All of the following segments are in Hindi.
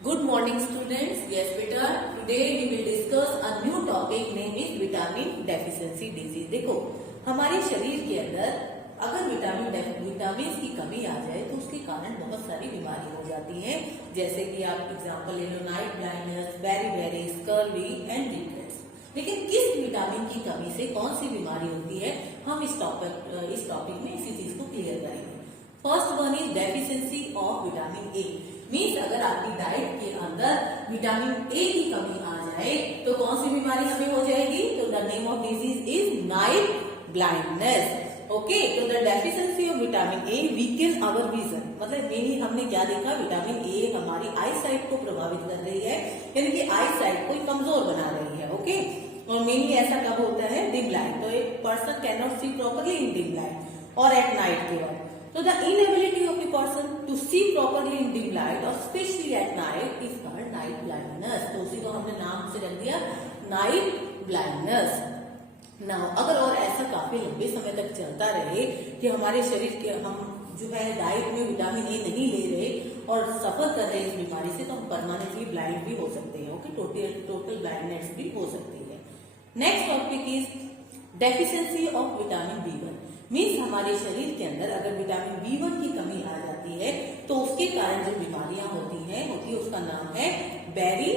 Good morning students. Yes beta, today we will discuss a new topic name is vitamin deficiency disease. देखो हमारे शरीर के अंदर अगर विटामिन की कमी आ जाए तो उसके कारण बहुत सारी बीमारी हो जाती है। जैसे कि आप एग्जांपल ले लो, night blindness, beriberi scurvy and rickets. लेकिन किस विटामिन की कमी से कौन सी बीमारी होती है, हम इस टॉपिक में इसी चीज को क्लियर करेंगे। First one is deficiency of vitamin A. Means अगर आपकी डाइट के अंदर विटामिन ए की कमी आ जाए तो कौन सी बीमारी हमें हो जाएगी? तो the name of disease is night blindness. Okay, तो the deficiency of vitamin A weaken our vision. मतलब मेनली हमने क्या देखा, विटामिन ए हमारी आई साइट को प्रभावित कर रही है, यानी कि आई साइट को कमजोर बना रही है। ओके, और मेनली ऐसा कब होता है? Dim light. तो एक person can not see properly in dim light और एट नाइट के वक्त। So the inability of a person to see properly in dim light or especially at night is called night blindness. तो उसी को हमने नाम से रख दिया night blindness. Now अगर और ऐसा काफी लंबे समय तक चलता रहे कि हमारे शरीर के हम जो है डाइट में विटामिन ए नहीं ले रहे और सफर कर रहे इस बीमारी से, तो हम परमानेंटली ब्लाइंड भी हो सकते हैं। ओके, टोटल ब्लाइंडनेस भी हो सकती है। Next topic is deficiency of vitamin B1. Means हमारे शरीर के अंदर अगर विटामिन बी1 की कमी आ जाती है तो उसके कारण जो बीमारियां होती है उसका नाम है Berry.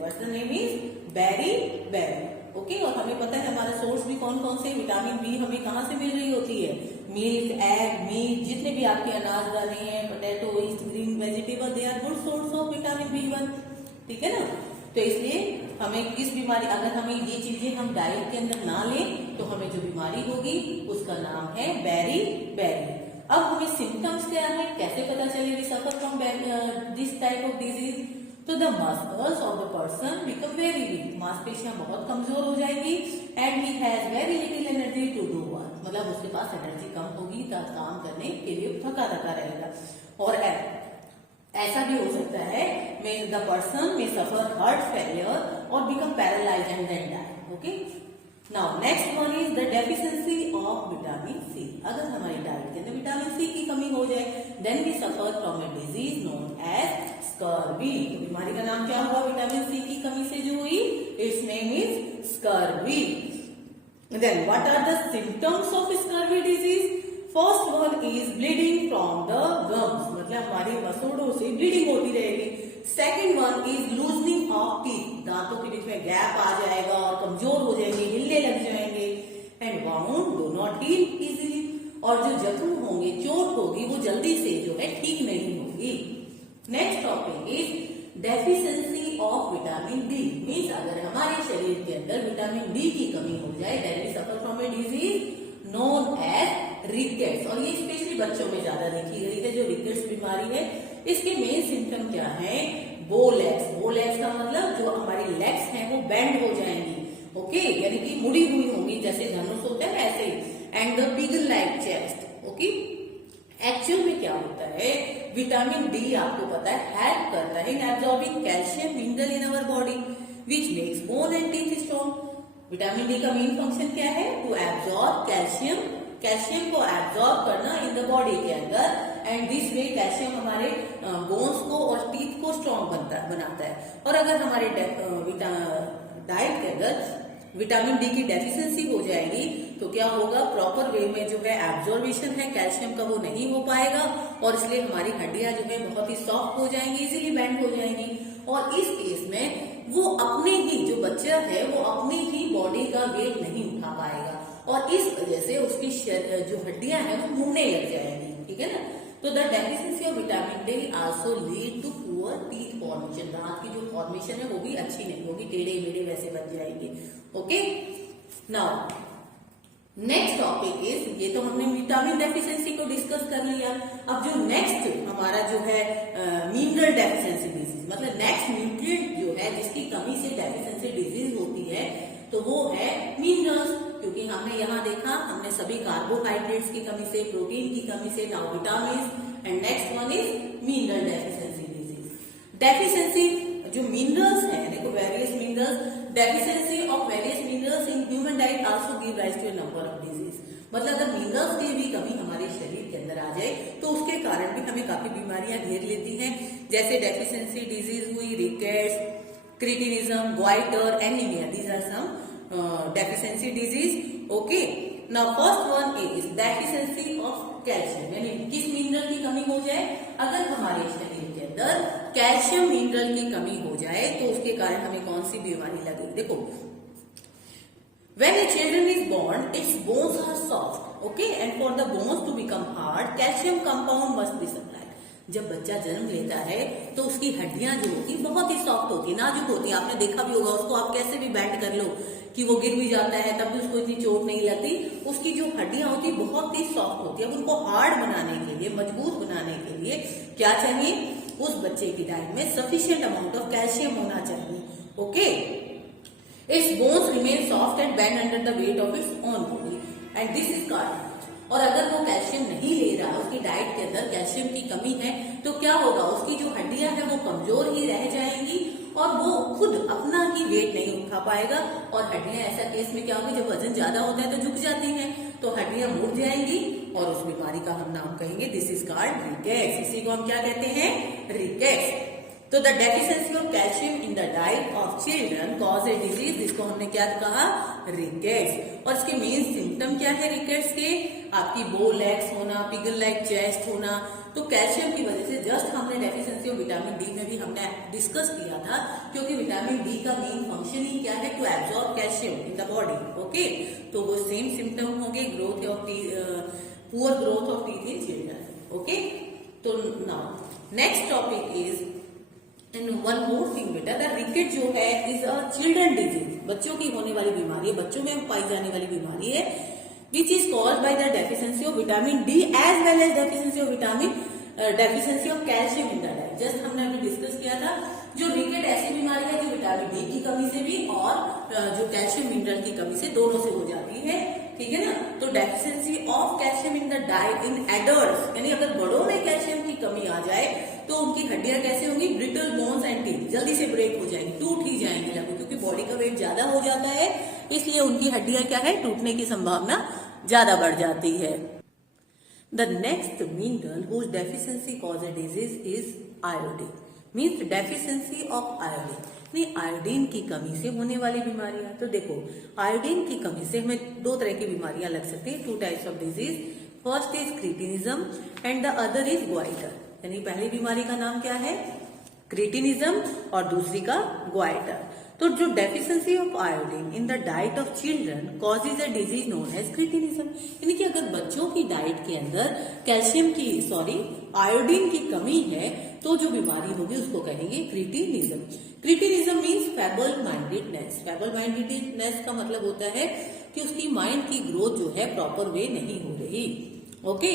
What's the name is Berry. Okay, और हमें पता है हमारा सोर्स भी कौन कौन से विटामिन बी हमें कहाँ से मिल रही होती है? मिल्क, एग, मीट, जितने भी आपके अनाज दाने हैं, potato, green vegetable, they are good source of vitamin B one. ठीक है ना? तो इसलिए हमें किस बीमारी, अगर हमें ये चीजें हम डाइट के अंदर ना लें तो हमें जो बीमारी होगी उसका नाम है बेरी। अब हमें सिम्टम्स क्या है, कैसे पता चले we suffer from this type of disease? तो the muscles of the person become very weak. मांसपेशियां बहुत कमजोर हो जाएगी and he has very little energy to do work. मतलब उसके पास एनर्जी कम होगी, काम करने के लिए थका रहेगा। और ऐसा भी हो सकता है द पर्सन में सफर हार्ट फेलियर और become paralyse and then die. Okay, now next one is the deficiency of vitamin C. अगर हमारी डाइट के अंदर विटामिन सी की कमी हो जाए then we suffer from a disease known as scurvy. बीमारी का नाम क्या हुआ विटामिन सी की कमी से जो हुई? It's name is scurvy. Then what are the symptoms of scurvy disease? First one is bleeding from the gums, मतलब हमारी मसूड़ों से ब्लीडिंग होती रहेगी। Second one is loosening of teeth, दांतों के बीच में गैप आ जाएगा और कमजोर हो जाएंगे, हिलने लग जाएंगे। And wound do not heal easily, और जो जख्म होंगे, चोट होगी, वो जल्दी से जो है ठीक नहीं होगी। Next topic is deficiency of vitamin D. Means अगर हमारे शरीर के अंदर विटामिन डी की कमी हो जाए then we suffer from a disease known as rickets. और ये स्पेशली बच्चों में ज्यादा देखी गई है जो रिकेट्स बीमारी है। इसके मेन सिम्टम क्या है? बो लेग्स का मतलब जो हमारी लेग्स हैं वो बेंड हो जाएंगी। ओके, यानी कि मुड़ी हुई होंगी, जैसे धनुष होता है ऐसे ही। एंड द पिगल लाइक चेस्ट। ओके, एक्चुअल में क्या होता है, विटामिन डी आपको पता है हेल्प करता है in absorbing calcium mineral in our body which makes bone and teeth strong. Vitamin D का मेन फंक्शन क्या है? टू एब्सॉर्ब कैल्शियम को एब्सॉर्ब करना इन द बॉडी के अंदर। एंड दिस वे कैल्शियम हमारे बोन्स को और टीथ को स्ट्रॉन्ग बनाता है। और अगर हमारे डाइट के अंदर विटामिन डी की डेफिशिएंसी हो जाएगी तो क्या होगा? प्रॉपर वे में जो है एब्जॉर्बेशन है कैल्शियम का वो नहीं हो पाएगा और इसलिए हमारी हड्डियां जो है बहुत ही सॉफ्ट हो जाएंगी, इजीली बेंड हो जाएंगी। और इस केस में वो अपने ही जो बच्चा है वो अपनी ही बॉडी का वेट नहीं उठा पाएगा और इस वजह से उसकी जो हड्डियां हैं वो मुड़ने लग जाएंगी। ठीक है ना? तो the deficiency of vitamin D also lead to poor teeth formation. दांत की जो फॉर्मेशन है वो भी अच्छी नहीं होगी, टेढ़े मेढ़े वैसे बन जाएंगे। Okay, now next topic is, ये तो हमने विटामिन डेफिशिएंसी को डिस्कस कर लिया। अब जो नेक्स्ट हमारा जो है मिनरल डेफिशिएंसी डिजीज, मतलब नेक्स्ट न्यूट्रिएंट जो है जिसकी कमी से डेफिशिएंसी डिजीज होती है तो वो है मिनरल्स। क्योंकि हमने यहाँ देखा, हमने सभी कार्बोहाइड्रेट्स की कमी से, प्रोटीन की कमी से, now vitamin. And next one is mineral deficiency disease. Deficiency जो मिनरल्स हैं, देखो various minerals, deficiency of various minerals in human diet also give rise to a number of disease. मतलब अगर मिनरल्स की भी कमी हमारे शरीर के अंदर आ जाए तो उसके कारण भी हमें काफी बीमारियां घेर लेती हैं। जैसे डेफिशिएंसी डिजीज हुई, rickets, cretinism, goitre, anaemia, these are some deficiency disease. Okay, now first one is deficiency of calcium, यानी किस मिनरल की कमी हो जाए। अगर हमारे शरीर के अंदर कैल्शियम मिनरल की कमी हो जाए तो उसके कारण हमें कौन सी बीमारी लगेगी। देखो, when a children is born, its bones are soft, okay, and for the bones to become hard, calcium compound must be supplied. जब बच्चा जन्म लेता है तो उसकी हड्डियां जो होती बहुत ही सॉफ्ट होती, नाजुक होती। आपने देखा भी होगा, उसको आप कैसे भी बैंड कर लो कि वो गिर भी जाता है तब भी उसको इतनी चोट नहीं लगती। उसकी जो हड्डियां होती बहुत ही सॉफ्ट होती है। अब उनको हार्ड बनाने के लिए, मजबूत बनाने के लिए क्या चाहिए, उस बच्चे की डाइट में सफिशिएंट अमाउंट ऑफ कैल्शियम होना चाहिए। Okay, its bones remain soft and bend under the weight of its own body and this is called। और अगर वो कैल्शियम नहीं ले रहा, उसकी डाइट के अंदर कैल्शियम की कमी है, तो क्या होगा, उसकी जो हड्डियां हैं वो कमजोर ही रह जाएंगी और वो खुद अपना ही वेट नहीं उठा पाएगा। और हड्डियां, ऐसा केस में क्या होगी, जब वजन ज्यादा होता है तो झुक जाती हैं, तो हड्डियां मुड़ जाएंगी और उस बीमारी का हम नाम कहेंगे दिस इज कॉल्ड रिकेट्स। इसी को हम क्या कहते हैं, रिकेट्स। तो the deficiency of calcium in the diet of children cause a disease, जिसको हमने क्या कहा, रिकेट्स। और इसके मेन सिम्टम क्या है रिकेट्स के, आपकी बो लेग्स होना, पिगल लाइक चेस्ट होना। तो कैल्शियम की वजह से, जस्ट हमने डेफिशिएंसी ऑफ विटामिन डी में भी हमने डिस्कस किया था, क्योंकि विटामिन डी का मेन फंक्शन ही क्या है, to absorb calcium in the body. Okay, तो वो सेम सिम्टम होंगे, growth of poor growth of teeth in children. Okay, तो now next topic is and one more thing बेटा, द रिकेट जो है इज अ चिल्ड्रन डिजीज, बच्चों की होने वाली बीमारी है, बच्चों में पाई जाने वाली बीमारी है, which is called by the deficiency of vitamin D as well as deficiency of deficiency of calcium in the diet. Just हमने अभी डिस्कस किया था, जो रिकेट ऐसी बीमारी है जो विटामिन डी की कमी से भी और जो कैल्शियम मिनरल की कमी से, दोनों से हो जाती है। ठीक है ना, तो deficiency of calcium in the diet in adults, यानी अगर बड़ों में कैल्शियम की कमी आ जाए तो उनकी हड्डियां कैसे होंगी, ब्रिटल बोन्स एंड टीथ, जल्दी से ब्रेक हो जाएंगी, टूट ही जाएंगे लगभग, क्योंकि बॉडी का वेट ज्यादा हो जाता है, इसलिए उनकी हड्डियां क्या है, टूटने की संभावना ज्यादा बढ़ जाती है। The next mineral whose deficiency cause a disease is iodine, means deficiency of iodine, नहीं आयोडीन की कमी से होने वाली बीमारियां। तो देखो, आयोडीन की कमी से हमें दो तरह की बीमारियां लग सकती है, two types of disease. First is cretinism and the other is goitre, यानी पहली बीमारी का नाम क्या है, क्रिटिनिज्म, और दूसरी का ग्वाइटर। तो जो deficiency of iodine in the diet of children causes a disease known as cretinism, यानी कि अगर बच्चों की डाइट के अंदर कैल्शियम की आयोडीन की कमी है तो जो बीमारी होगी उसको कहेंगे cretinism. Cretinism means fable mindedness. Fable mindedness का मतलब होता है कि उसकी माइंड की ग्रोथ जो है प्रॉपर वे नहीं हो रही। ओके,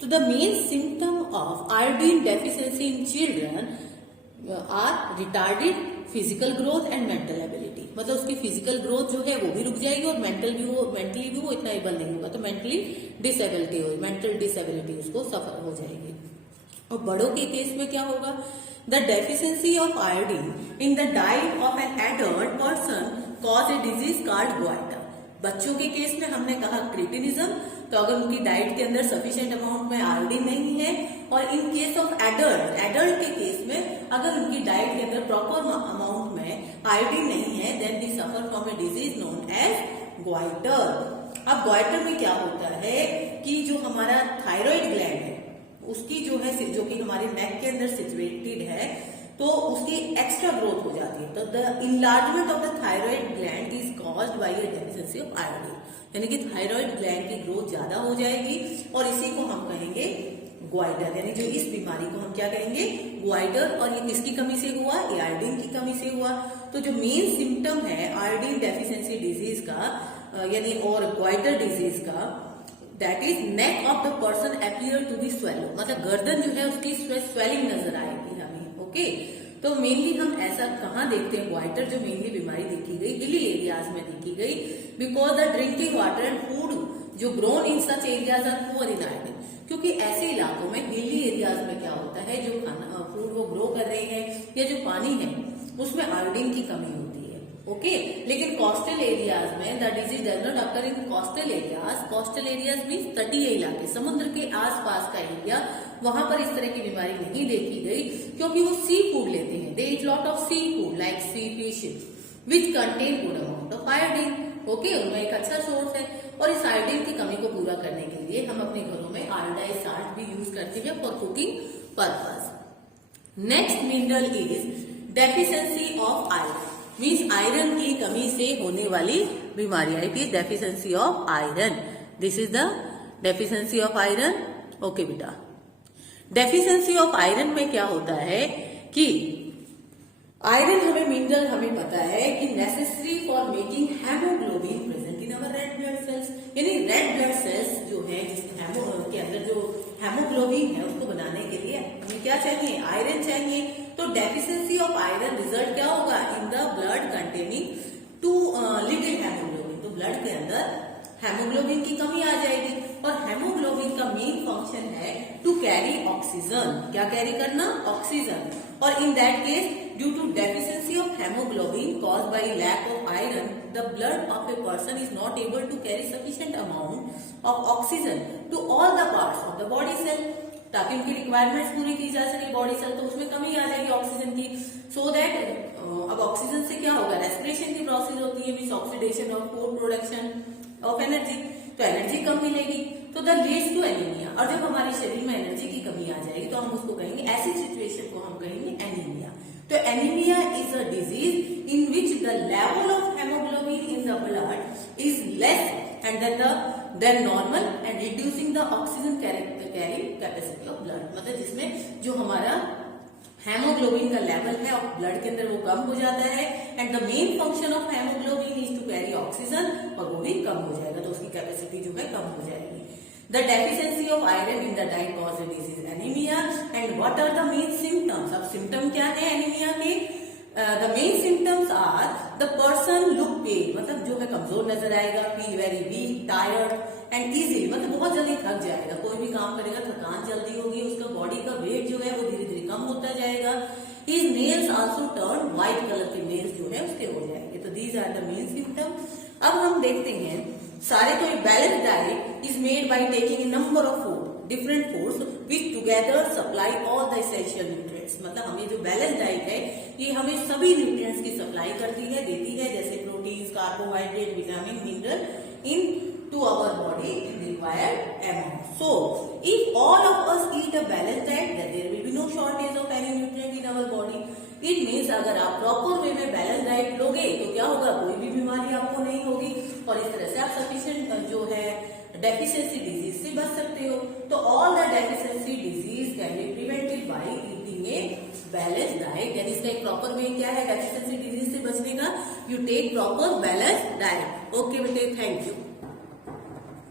तो the main symptom of iodine deficiency in children are retarded physical growth and mental ability, मतलब उसकी फिजिकल ग्रोथ जो है वो भी रुक जाएगी और मेंटली भी वो इतना एबल नहीं होगा, तो मेंटली डिसेबिलिटी हो, मेंटल डिसेबिलिटी उसको सफर हो जाएगी। और बड़ों के केस में क्या होगा, the deficiency of iodine in the diet of an adult person cause a disease called goitre. बच्चों के केस में हमने कहा क्रिटिनिज्म, तो अगर उनकी डाइट के अंदर सफिशिएंट अमाउंट में आयोडीन नहीं है, और इन केस ऑफ एडल्ट के केस में अगर उनकी डाइट के अंदर प्रॉपर अमाउंट में आयोडीन नहीं है, then the suffer from a disease known as goitre. अब ग्वाइटर में क्या होता है कि जो हमारा थायराइड ग्लैंड है उसकी जो है, जो कि हमारे नेक के अंदर सिचुएटेड है, तो उसकी एक्स्ट्रा ग्रोथ हो जाती है। तो the enlargement of the thyroid gland is caused by A deficiency of iodine, यानी कि थायराइड ग्लैंड की ग्रोथ ज्यादा हो जाएगी और इसी को हम कहेंगे ग्वाइटर, यानी जो इस बीमारी को हम क्या कहेंगे, ग्वाइटर। और ये किसकी कमी से हुआ, ये आयोडीन की कमी से हुआ। तो जो मेन सिम्टम है आयोडीन डेफिशिएंसी डिजीज का, यानी और ग्वाइटर डिजीज का, that is neck of the person appear to be swollen, मतलब गर्दन जो है उसकी स्वेलिंग नजर आएगी हमें। ओके, तो मेनली हम ऐसा कहाँ देखते हैं, ग्वाइटर जो मेनली बीमारी देखी गई हिली एरियाज में देखी गई, because the drinking water and food जो grown in such areas are poor in iodine, क्योंकि ऐसे इलाकों में हिली एरियाज में क्या होता है, जो खाना फूड वो ग्रो कर रहे हैं या जो पानी है उसमें आयोडीन की कमी होती है। ओके लेकिन कोस्टल एरियाज में the disease does not occur in coastal areas. Coastal areas means तटीय इलाके, समुद्र के आसपास का एरिया, वहां पर इस तरह की बीमारी नहीं देखी गई क्योंकि वो सी फूड लेते हैं। They eat lot of seafood like sea fish which contain good amount of iodine. Okay उनमें एक अच्छा सोर्स है और इस आयोडीन की कमी को पूरा करने के लिए हम अपने घरों में आयोडाइज साल्ट भी यूज करते हैं for cooking purpose. Next mineral is deficiency of iron, means iron की कमी से होने वाली बीमारियां। It is deficiency of iron. This is the deficiency of iron. Okay बेटा, डेफिशिएंसी ऑफ आयरन में क्या होता है कि आयरन हमें मिनरल हमें पता है कि necessary for making haemoglobin present in our red blood cells, यानी रेड ब्लड सेल्स जो है जिसके के अंदर जो हेमोग्लोबिन है उसको बनाने के लिए हमें क्या चाहिए, आयरन चाहिए। तो डेफिशिएंसी ऑफ आयरन रिजल्ट क्या होगा, इन the blood containing two little haemoglobin. तो ब्लड के अंदर हेमोग्लोबिन की कमी आ जाएगी और हेमोग्लोबिन का मेन फंक्शन है टू कैरी ऑक्सीजन। क्या कैरी करना, ऑक्सीजन। और in that case due to deficiency of haemoglobin caused by lack of iron the blood of a person is not able to carry sufficient amount of oxygen to all the parts of the body cell, ताकि उनकी रिक्वायरमेंट्स पूरी की जा सके बॉडी सेल। तो उसमें कमी आ जाएगी ऑक्सीजन की। सो दैट अब ऑक्सीजन से क्या होगा, रेस्पिरेशन की प्रोसेस होती है, means oxidation of food production of energy, तो एनर्जी कम मिलेगी तो द लीड्स टू एनीमिया। और जब हमारे शरीर में एनर्जी की कमी आ जाएगी तो हम उसको कहेंगे, ऐसी सिचुएशन को हम कहेंगे एनीमिया। तो anaemia is a disease in which the level of haemoglobin in the blood is less and then normal and reducing the oxygen carry capacity of blood. मतलब जिसमें जो हमारा हेमोग्लोबिन का लेवल है और ब्लड के अंदर वो कम हो जाता है and the main function of haemoglobin is to carry oxygen, और वो भी कम हो जाएगा तो उसकी कैपेसिटी जो है कम हो जाएगी। The deficiency of iron in the diet cause disease anaemia and what are the main symptoms. अब सिम्टम क्या है एनीमिया के, the main symptoms are the person look pale, मतलब जो है कमजोर नजर आएगा, feel very weak, tired and easily, मतलब बहुत जल्दी थक जाएगा, कोई भी काम करेगा थकान जल्दी होगी, उसका बॉडी का वेट जो है वो धीरे धीरे कम होता जाएगा। His nails also turn white colour के नेल्स जो है उसके हो जाएंगे। तो these are the main symptoms। अब हम देखते हैं सारे तो balance diet is made by taking a number of food different foods which together supply all the essential nutrients. मतलब हमें जो बैलेंस डाइट है ये हमें सभी न्यूट्रिएंट्स की सप्लाई करती है, देती है, जैसे protein, carbohydrate, vitamin, mineral in to our body in required amount. So, if all of us eat a balanced diet, then there will be no shortage of any nutrient in our body. It means अगर आप प्रॉपर वे में बैलेंस डाइट लोगे तो क्या होगा, कोई भी बीमारी आपको नहीं होगी और इस तरह से आप सफिशिएंट जो है डेफिशिएंसी डिजीज से बच सकते हो। तो all the deficiency disease can be prevented by eating a balance diet. यानी इसका एक प्रॉपर वे क्या है डेफिशिएंसी डिजीज से बचने का, you take proper balance diet. Okay बेटे, थैंक यू।